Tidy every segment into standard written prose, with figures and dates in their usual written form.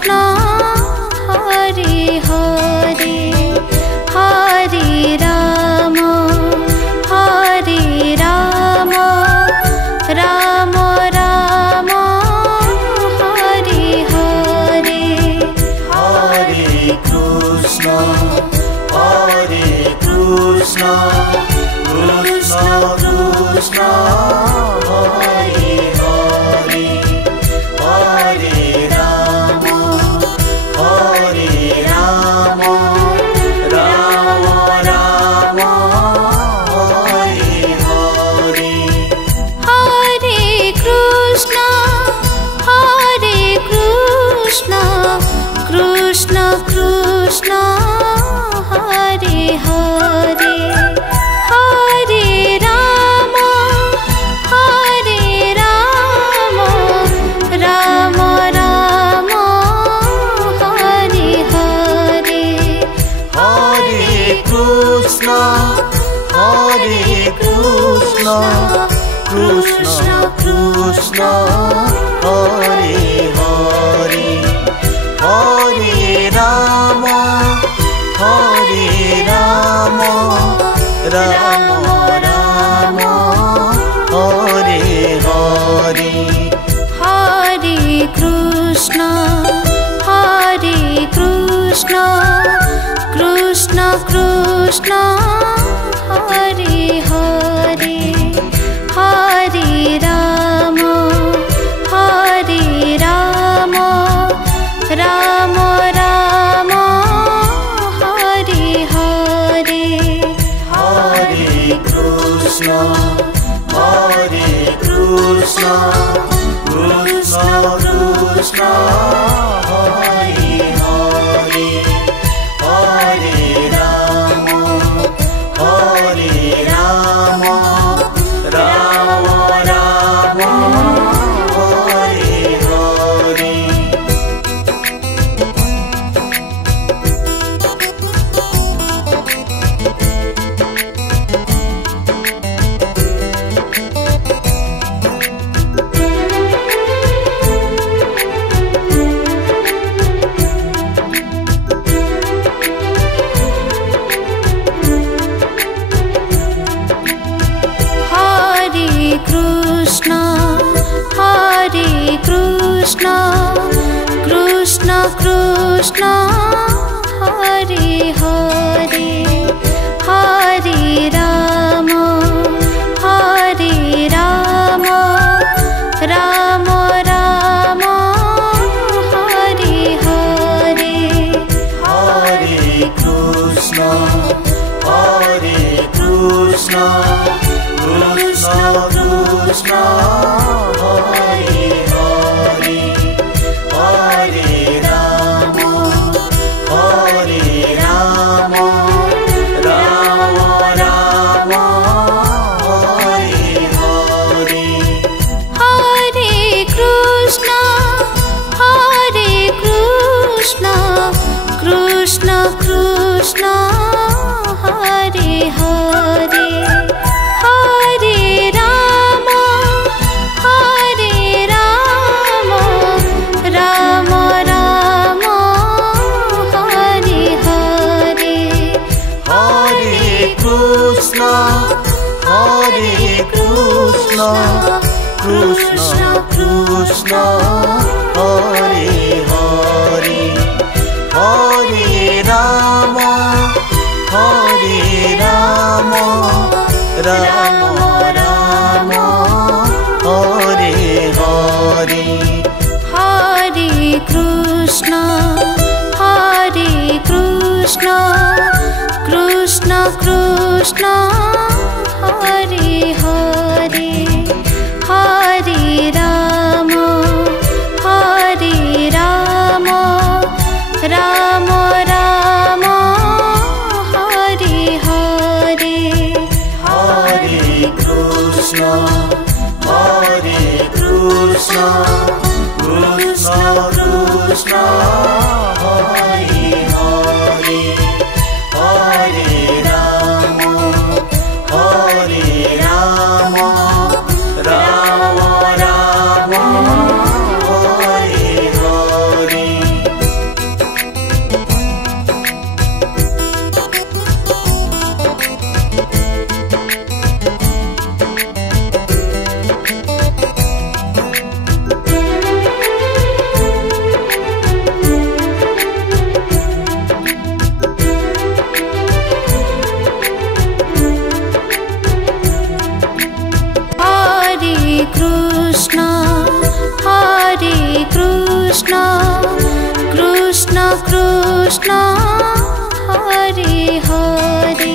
Krishna Hare Hare Hare Ram Ram Ram Hare Hare Hare Krishna Krishna Krishna Hare Hare Hare Ram Ram Ram Hare Hare Hare Krishna Krishna Krishna Hare Hare Hare Ram Ram Ram Hare Hare Hare Krishna Krishna Krishna Hare Hare Hare Ram Ram Ram Hare Hare Hare Krishna Krishna Krishna Hare Hare Hare Ram Ram Ram Hare Hare Hare Krishna Krishna Krishna Hare Hare Hare Ram Ram Ram Hare Hare Krishna Krishna Hare Hare Hare Ram Ram Ram Hare Hare Hare Krishna Krishna Krishna Hare Hare Hare Ram Ram Ram Hare Hare Hare Krishna Krishna Krishna Hare Hare Hare Ram Ram Ram Hare Hare Hare Krishna Krishna Krishna Hare Hare Hare Ram Ram Ram Hare Hare Hare Krishna Krishna Krishna Hare Hare Hare Ram Ram Ram Hare Hare Hare Krishna Krishna Krishna Hare Hare Hare Ram Ram Ram Hare Hare Krishna Hare Hare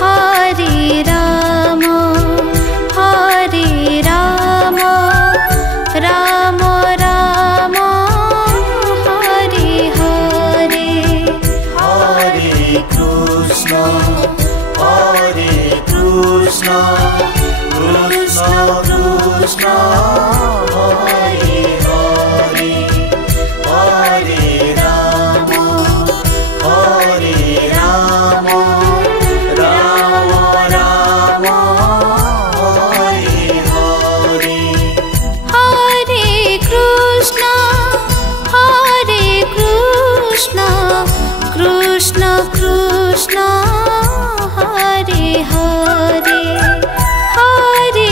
Hare Ram Ram Ram Hare Hare Hare Krishna Krishna Krishna Hare Hare Hare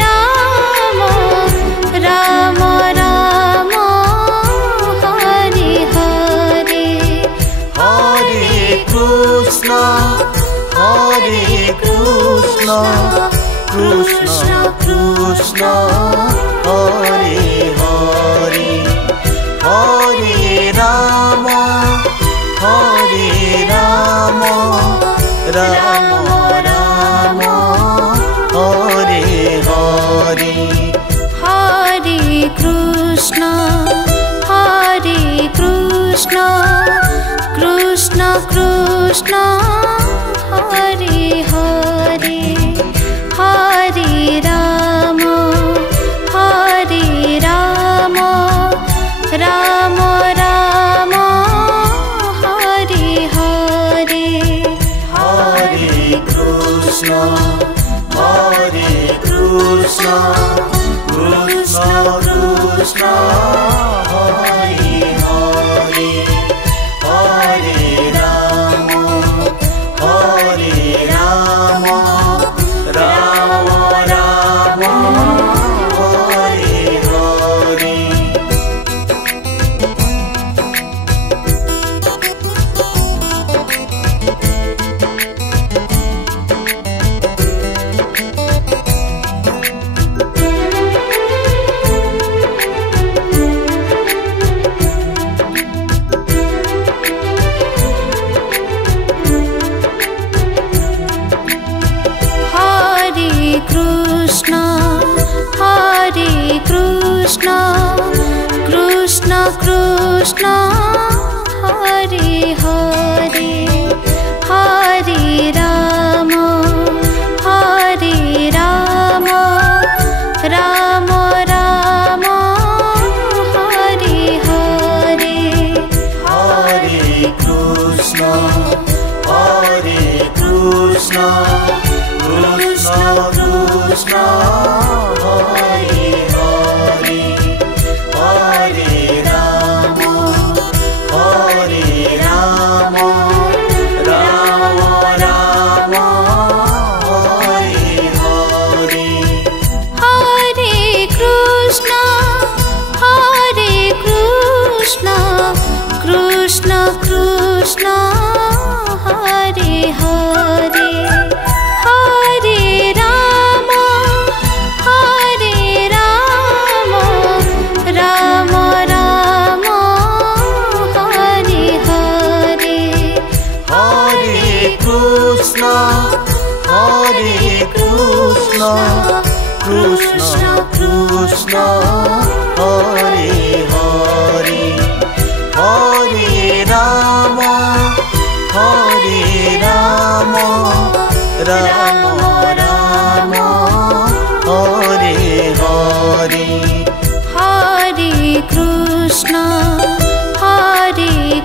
Ram Ram Ram Hare Hare Hare Krishna Krishna Krishna Hare Hare Hare Ram Ram Ram Hare Hare Hare Krishna Krishna Krishna Hare Hare Hare Ram Ram Ram Hare Hare Hare Krishna Krishna Krishna Hare Hare Hare Ram Ram Ram Hare Hare Hare Krishna Krishna Krishna Hare Hare Hare Ram Ram Ram Hare Hare Krishna Krishna Hare Hare Hare Ram Ram Ram Hare Hare Hare Krishna Krishna Krishna Hare Hare Hare Ram Ram Ram Hare Hare Hare Krishna Krishna Krishna Hare Hare Hare Ram Ram Ram Hare Hare Hare Krishna Krishna Krishna Hare Hare Hare Ram Ram Ram Hare Hare Hare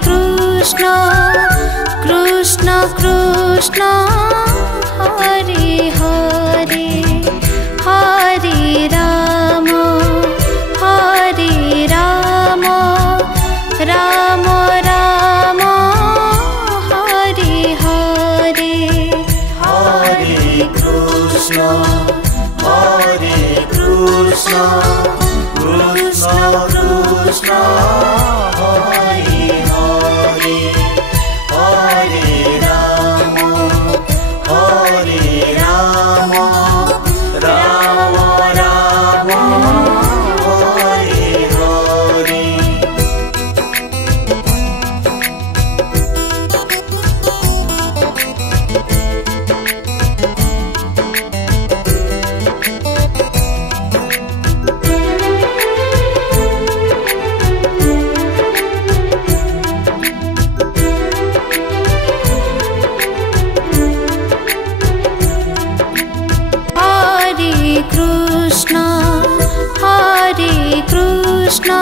Krishna Krishna Krishna Hare Hare Hare Ram Ram Ram Hare Hare Hare Krishna Krishna Krishna Hare Hare Hare Ram Ram Ram Hare Hare Krishna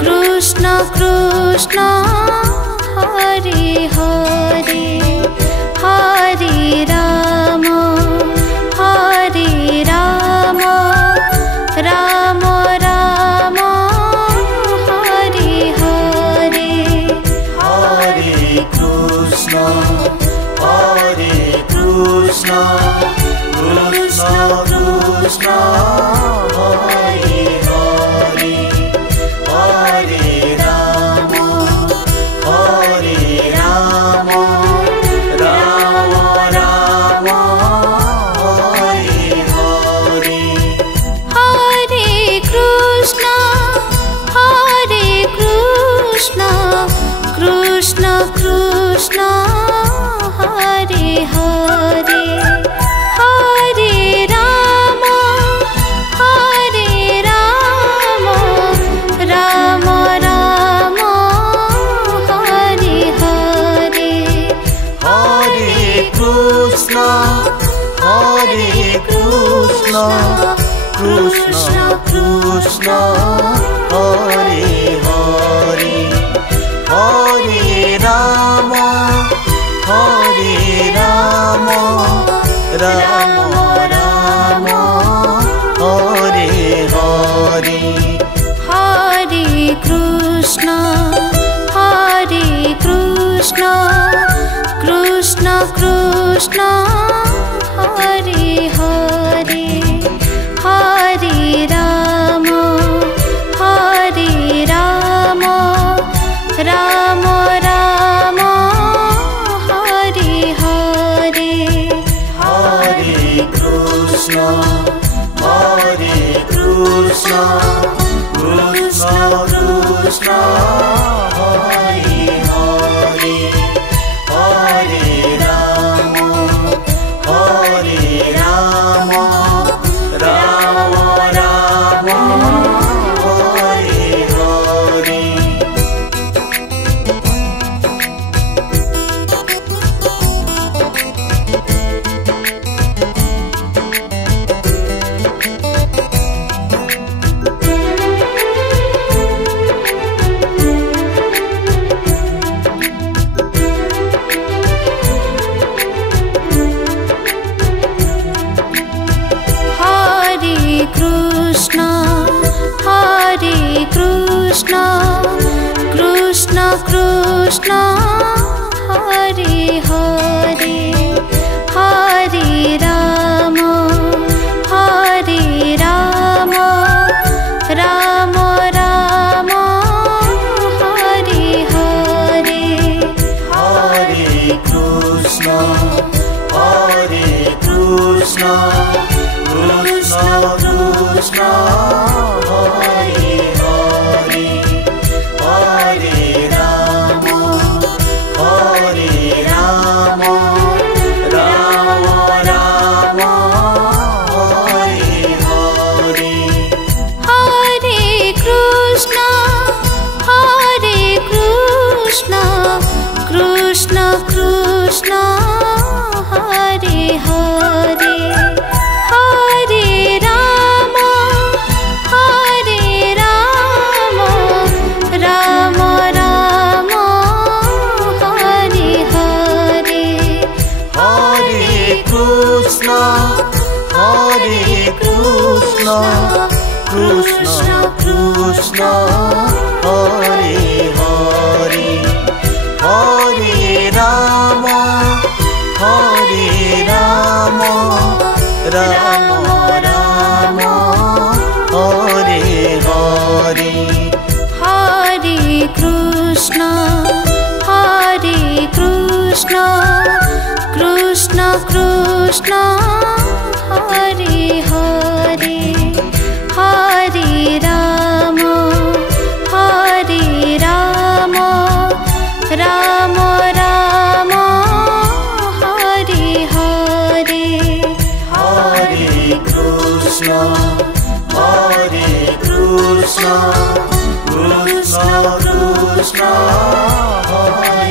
Krishna Krishna Hare Hare Hare Ram Ram Ram Hare Hare Hare Krishna Krishna Krishna Hare Hare Hare Ram Ram Ram Hare Hare Hare Krishna Krishna Krishna Hare Hare Hare Ram Ram Ram Hare Hare Hare Krishna Krishna Krishna Hare Hare Hare Ram Ram Ram Hare Hare Hare Krishna Krishna Krishna Hare Hare Hare Ram Ram Ram Hare Hare Hare Krishna Krishna Krishna Hare Hare Hare Ram Ram Ram Hare Hare Krishna Krishna Hare Hare Hare Ram Ram Ram Hare Hare Hare Krishna Krishna Krishna Hare Hare Hare Ram Ram Ram Hare Hare Hare Krishna Krishna Krishna Hare Hare Hare Ram Ram Ram Hare Hare Hare Krishna Krishna Krishna Hare Hare Hare Ram Ram Ram Hare Hare Hare Krishna Krishna Krishna Hare Hare Hare Ram Ram Ram Hare Hare Hare Krishna Krishna Krishna Hare